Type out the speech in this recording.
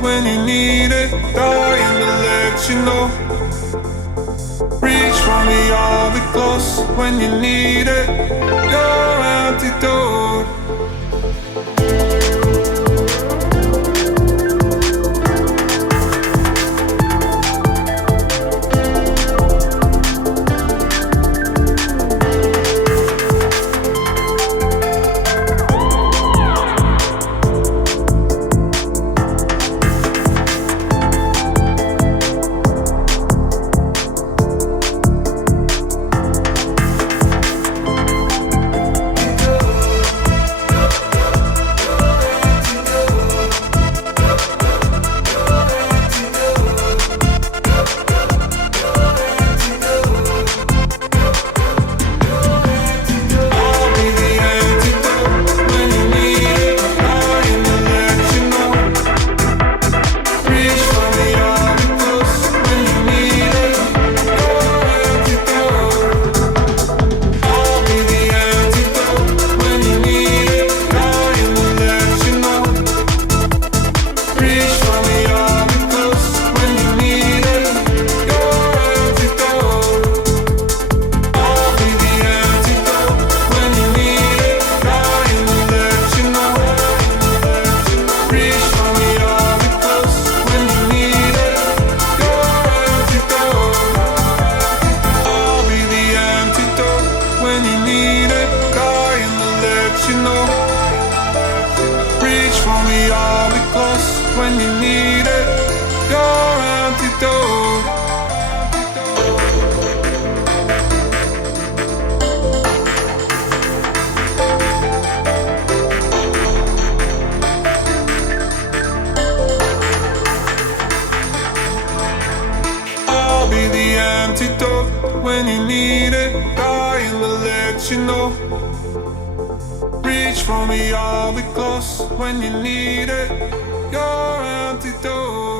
when you need it. Dying to let you know. Reach for me, I'll be close when you need it. Your antidote. When you need it, your antidote. I'll be the antidote when you need it. Dying to let you know. Reach for me, I'll be close when you need it. Your antidote.